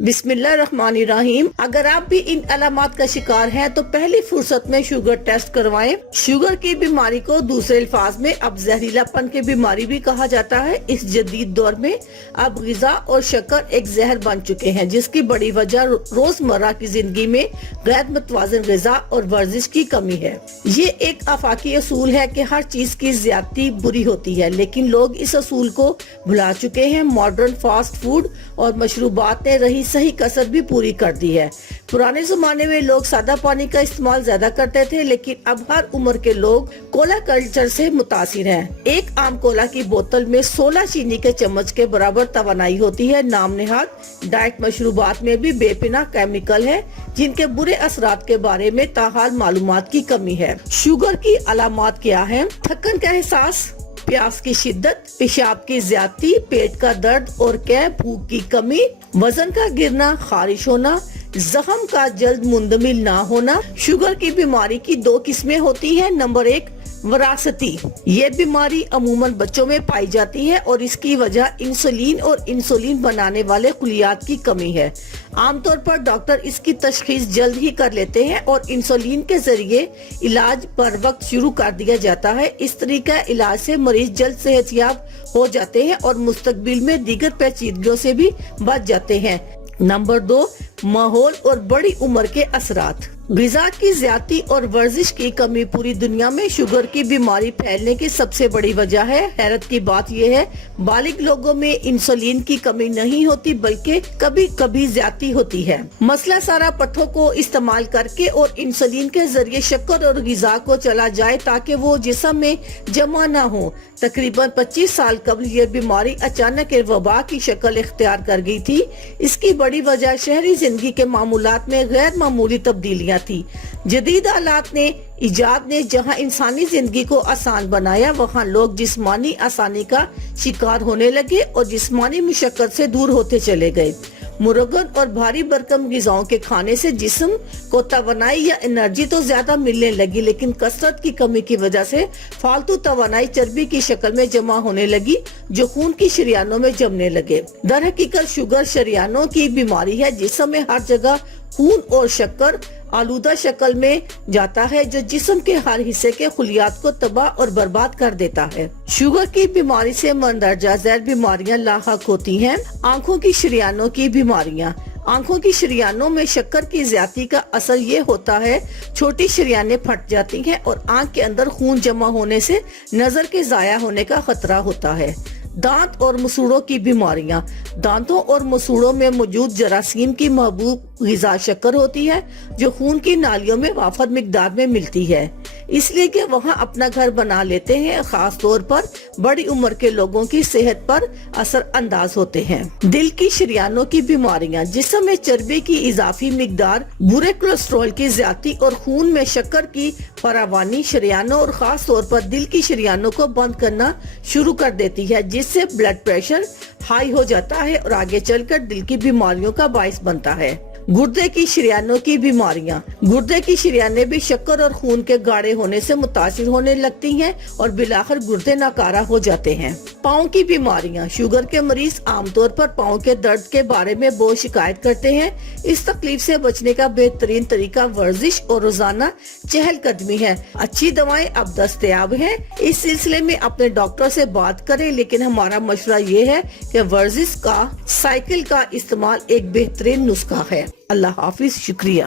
بسم اللہ الرحمن الرحیم۔ اگر آپ بھی ان علامات کا شکار ہیں تو پہلی فرصت میں شوگر ٹیسٹ کروائیں۔ شوگر کی بیماری کو دوسرے الفاظ میں اب زہریلا پن کی بیماری بھی کہا جاتا ہے۔ اس جدید دور میں اب غذا اور شکر ایک زہر بن چکے ہیں، جس کی بڑی وجہ روزمرہ کی زندگی میں غیر متوازن غذا اور ورزش کی کمی ہے۔ یہ ایک آفاقی اصول ہے کہ ہر چیز کی زیادتی بری ہوتی ہے، لیکن لوگ اس اصول کو بھلا چکے ہیں۔ ماڈرن فاسٹ فوڈ اور مشروبات نے رہی صحیح کسر بھی پوری کر دی ہے۔ پرانے زمانے میں لوگ سادہ پانی کا استعمال زیادہ کرتے تھے، لیکن اب ہر عمر کے لوگ کولا کلچر سے متاثر ہیں۔ ایک عام کولا کی بوتل میں 16 چینی کے چمچ کے برابر توانائی ہوتی ہے۔ نام نہاد ڈائٹ مشروبات میں بھی بے پناہ کیمیکل ہے، جن کے برے اثرات کے بارے میں تاحال معلومات کی کمی ہے۔ شوگر کی علامات کیا ہیں؟ تھکن کا احساس، پیاس کی شدت، پیشاب کی زیادتی، پیٹ کا درد اور بھوک کی کمی، وزن کا گرنا، خارش ہونا، زخم کا جلد مندمل نہ ہونا۔ شوگر کی بیماری کی 2 قسمیں ہوتی ہیں۔ نمبر 1 وراثتی۔ یہ بیماری عموماً بچوں میں پائی جاتی ہے اور اس کی وجہ انسولین اور انسولین بنانے والے خلیات کی کمی ہے۔ عام طور پر ڈاکٹر اس کی تشخیص جلد ہی کر لیتے ہیں اور انسولین کے ذریعے علاج پر وقت شروع کر دیا جاتا ہے۔ اس طریقہ علاج سے مریض جلد صحت یاب ہو جاتے ہیں اور مستقبل میں دیگر پیچیدگیوں سے بھی بچ جاتے ہیں۔ نمبر 2 ماحول اور بڑی عمر کے اثرات۔ غذا کی زیادتی اور ورزش کی کمی پوری دنیا میں شوگر کی بیماری پھیلنے کی سب سے بڑی وجہ ہے۔ حیرت کی بات یہ ہے، بالغ لوگوں میں انسولین کی کمی نہیں ہوتی، بلکہ کبھی کبھی زیادتی ہوتی ہے۔ مسئلہ سارا پٹھوں کو استعمال کر کے اور انسولین کے ذریعے شکر اور غذا کو چلا جائے تاکہ وہ جسم میں جمع نہ ہو۔ تقریباً 25 سال قبل یہ بیماری اچانک وبا کی شکل اختیار کر گئی تھی۔ اس کی بڑی وجہ شہری زندگی کے معمولات میں غیر معمولی تبدیلیاں تھی۔ جدید آلات نے ایجاد نے جہاں انسانی زندگی کو آسان بنایا، وہاں لوگ جسمانی آسانی کا شکار ہونے لگے اور جسمانی مشقت سے دور ہوتے چلے گئے۔ مرغن اور بھاری بھرکم غذاؤں کے کھانے سے جسم کو توانائی یا انرجی تو زیادہ ملنے لگی، لیکن کثرت کی کمی کی وجہ سے فالتو توانائی چربی کی شکل میں جمع ہونے لگی، جو خون کی شریانوں میں جمنے لگے۔ در حقیقت شوگر شریانوں کی بیماری ہے۔ جسم میں ہر جگہ خون اور شکر آلودہ شکل میں جاتا ہے، جو جسم کے ہر حصے کے خلیات کو تباہ اور برباد کر دیتا ہے۔ شوگر کی بیماری سے مندرجہ ذیل بیماریاں لاحق ہوتی ہیں۔ آنکھوں کی شریانوں کی بیماریاں۔ آنکھوں کی شریانوں میں شکر کی زیادتی کا اثر یہ ہوتا ہے، چھوٹی شریانیں پھٹ جاتی ہیں اور آنکھ کے اندر خون جمع ہونے سے نظر کے ضائع ہونے کا خطرہ ہوتا ہے۔ دانت اور مسوڑوں کی بیماریاں۔ دانتوں اور مسوڑوں میں موجود جراثیم کی محبوب غذا شکر ہوتی ہے، جو خون کی نالیوں میں وافر مقدار میں ملتی ہے، اس لیے کہ وہاں اپنا گھر بنا لیتے ہیں۔ خاص طور پر بڑی عمر کے لوگوں کی صحت پر اثر انداز ہوتے ہیں۔ دل کی شریانوں کی بیماریاں۔ جسم میں چربی کی اضافی مقدار، برے کولیسٹرول کی زیادتی اور خون میں شکر کی فراوانی شریانوں اور خاص طور پر دل کی شریانوں کو بند کرنا شروع کر دیتی ہے، جس سے بلڈ پریشر ہائی ہو جاتا ہے اور آگے چل کر دل کی بیماریوں کا باعث بنتا ہے۔ گردے کی شریانوں کی بیماریاں۔ گردے کی شریانیں بھی شکر اور خون کے گاڑھے ہونے سے متاثر ہونے لگتی ہیں اور بالآخر گردے ناکارہ ہو جاتے ہیں۔ پاؤں کی بیماریاں۔ شوگر کے مریض عام طور پر پاؤں کے درد کے بارے میں بہت شکایت کرتے ہیں۔ اس تکلیف سے بچنے کا بہترین طریقہ ورزش اور روزانہ چہل قدمی ہے۔ اچھی دوائیں اب دستیاب ہیں۔ اس سلسلے میں اپنے ڈاکٹر سے بات کریں، لیکن ہمارا مشورہ یہ ہے کہ ورزش کا سائیکل کا استعمال ایک بہترین نسخہ ہے۔ اللہ حافظ، شکریہ۔